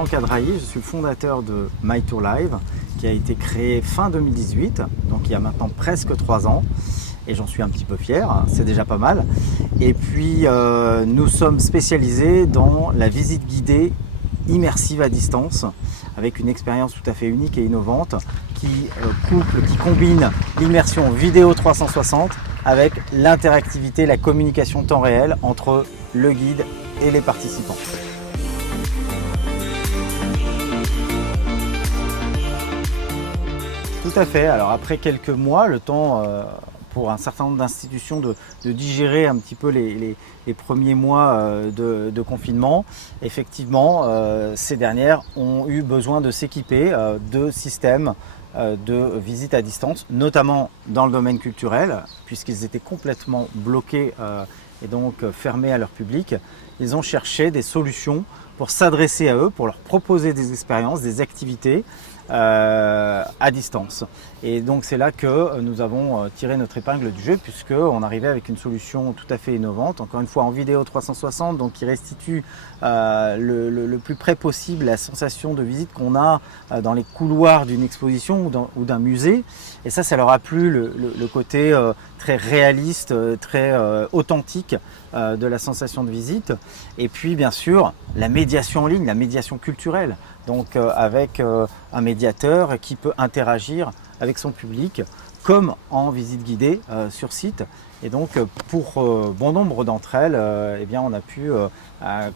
Franck Adrailly, je suis le fondateur de My Tour Live qui a été créé fin 2018, donc il y a maintenant presque 3 ans et j'en suis un petit peu fier, c'est déjà pas mal. Et puis nous sommes spécialisés dans la visite guidée immersive à distance avec une expérience tout à fait unique et innovante qui combine l'immersion vidéo 360 avec l'interactivité, la communication temps réel entre le guide et les participants. Tout à fait. Alors après quelques mois, le temps pour un certain nombre d'institutions de digérer un petit peu les premiers mois de confinement, effectivement, ces dernières ont eu besoin de s'équiper de systèmes de visite à distance, notamment dans le domaine culturel, puisqu'ils étaient complètement bloqués et donc fermés à leur public. Ils ont cherché des solutions pour s'adresser à eux, pour leur proposer des expériences, des activités à distance. Et donc c'est là que nous avons tiré notre épingle du jeu, puisqu'on arrivait avec une solution tout à fait innovante, encore une fois en vidéo 360, donc qui restitue le plus près possible la sensation de visite qu'on a dans les couloirs d'une exposition ou d'un musée. Et ça leur a plu, le côté très réaliste, très authentique de la sensation de visite. Et puis bien sûr la médiation en ligne, la médiation culturelle, donc avec un médiateur qui peut interagir avec son public comme en visite guidée sur site. Et donc pour bon nombre d'entre elles, eh bien, on a pu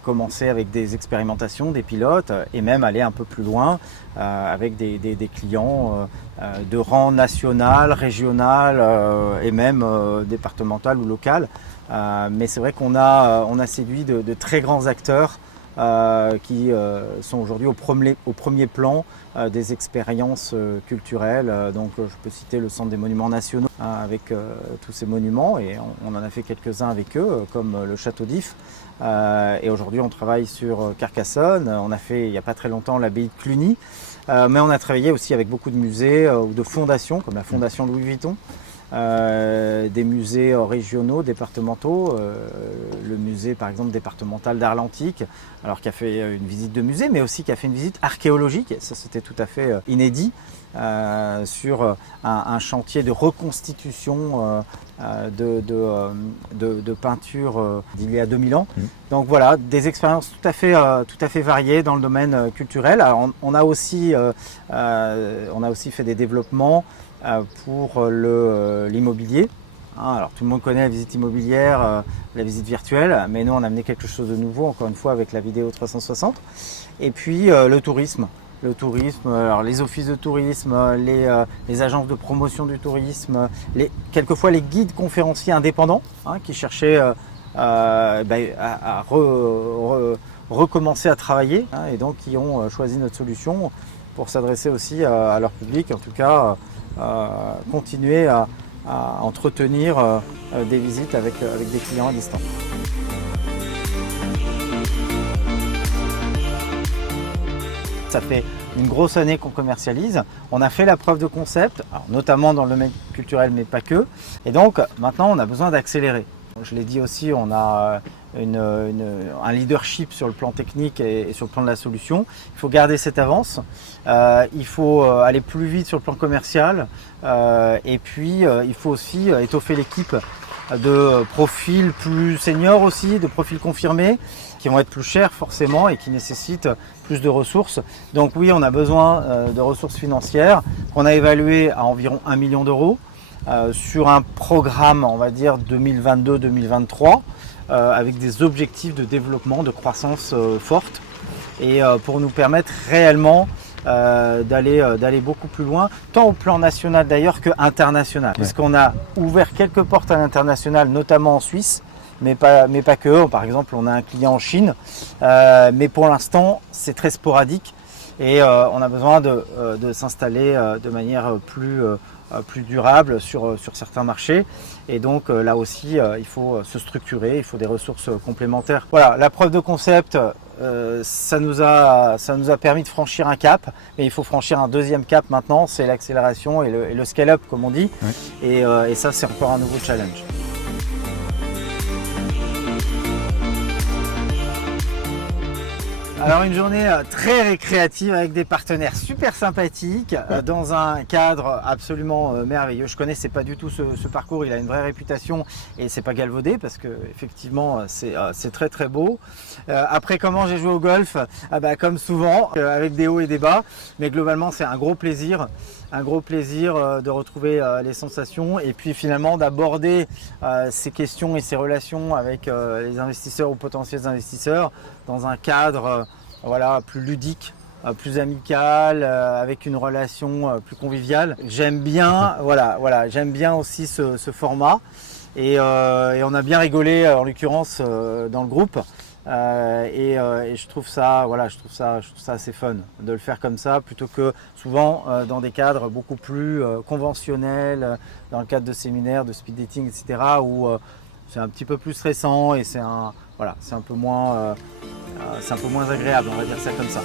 commencer avec des expérimentations, des pilotes et même aller un peu plus loin avec des clients de rang national, régional et même départemental ou local. Mais c'est vrai qu'on a séduit de très grands acteurs qui sont aujourd'hui au premier plan des expériences culturelles. Donc je peux citer le Centre des Monuments Nationaux avec tous ces monuments, et on en a fait quelques-uns avec eux, comme le Château d'If. Et aujourd'hui on travaille sur Carcassonne, on a fait il n'y a pas très longtemps l'abbaye de Cluny, mais on a travaillé aussi avec beaucoup de musées ou de fondations, comme la Fondation Louis Vuitton. Des musées régionaux, départementaux, le musée par exemple départemental d'art l'Antique, alors qui a fait une visite de musée, mais aussi qui a fait une visite archéologique, et ça c'était tout à fait inédit, sur un chantier de reconstitution de peinture d'il y a 2000 ans. Donc voilà, des expériences tout à fait variées dans le domaine culturel. Alors on a aussi fait des développements pour l'immobilier. Alors tout le monde connaît la visite immobilière, la visite virtuelle, mais nous on a amené quelque chose de nouveau, encore une fois avec la vidéo 360. Et puis le tourisme. Alors les offices de tourisme, les agences de promotion du tourisme, quelquefois les guides conférenciers indépendants qui cherchaient à recommencer à travailler, et donc qui ont choisi notre solution pour s'adresser aussi à leur public, en tout cas continuer à entretenir des visites avec des clients à distance. Ça fait une grosse année qu'on commercialise. On a fait la preuve de concept, alors notamment dans le domaine culturel, mais pas que. Et donc maintenant, on a besoin d'accélérer. Je l'ai dit aussi, on a un leadership sur le plan technique et sur le plan de la solution. Il faut garder cette avance. Il faut aller plus vite sur le plan commercial. Et puis, il faut aussi étoffer l'équipe de profils plus seniors aussi, de profils confirmés, qui vont être plus chers forcément et qui nécessitent plus de ressources. Donc oui, on a besoin de ressources financières qu'on a évaluées à environ 1 million d'euros sur un programme, on va dire 2022-2023, avec des objectifs de développement, de croissance forte, et pour nous permettre réellement d'aller beaucoup plus loin, tant au plan national d'ailleurs que international, puisqu'on a ouvert quelques portes à l'international, notamment en Suisse, mais pas que. Par exemple, on a un client en Chine, mais pour l'instant c'est très sporadique, et on a besoin de s'installer de manière plus durable sur certains marchés, et donc là aussi il faut se structurer, il faut des ressources complémentaires. Voilà, la preuve de concept, ça nous a permis de franchir un cap, mais il faut franchir un deuxième cap maintenant, c'est l'accélération et le scale-up comme on dit, et ça c'est encore un nouveau challenge. Alors une journée très récréative avec des partenaires super sympathiques dans un cadre absolument merveilleux. Je connaissais pas du tout ce parcours, il a une vraie réputation et c'est pas galvaudé parce que effectivement c'est très très beau. Après comment j'ai joué au golf, comme souvent avec des hauts et des bas, mais globalement c'est un gros plaisir de retrouver les sensations et puis finalement d'aborder ces questions et ces relations avec les investisseurs ou potentiels investisseurs dans un cadre voilà, plus ludique, plus amical, avec une relation plus conviviale. J'aime bien, j'aime bien aussi ce format et on a bien rigolé en l'occurrence dans le groupe. Et je trouve ça assez fun de le faire comme ça plutôt que souvent dans des cadres beaucoup plus conventionnels, dans le cadre de séminaires, de speed dating, etc. où c'est un petit peu plus stressant et c'est un peu moins agréable, on va dire ça comme ça.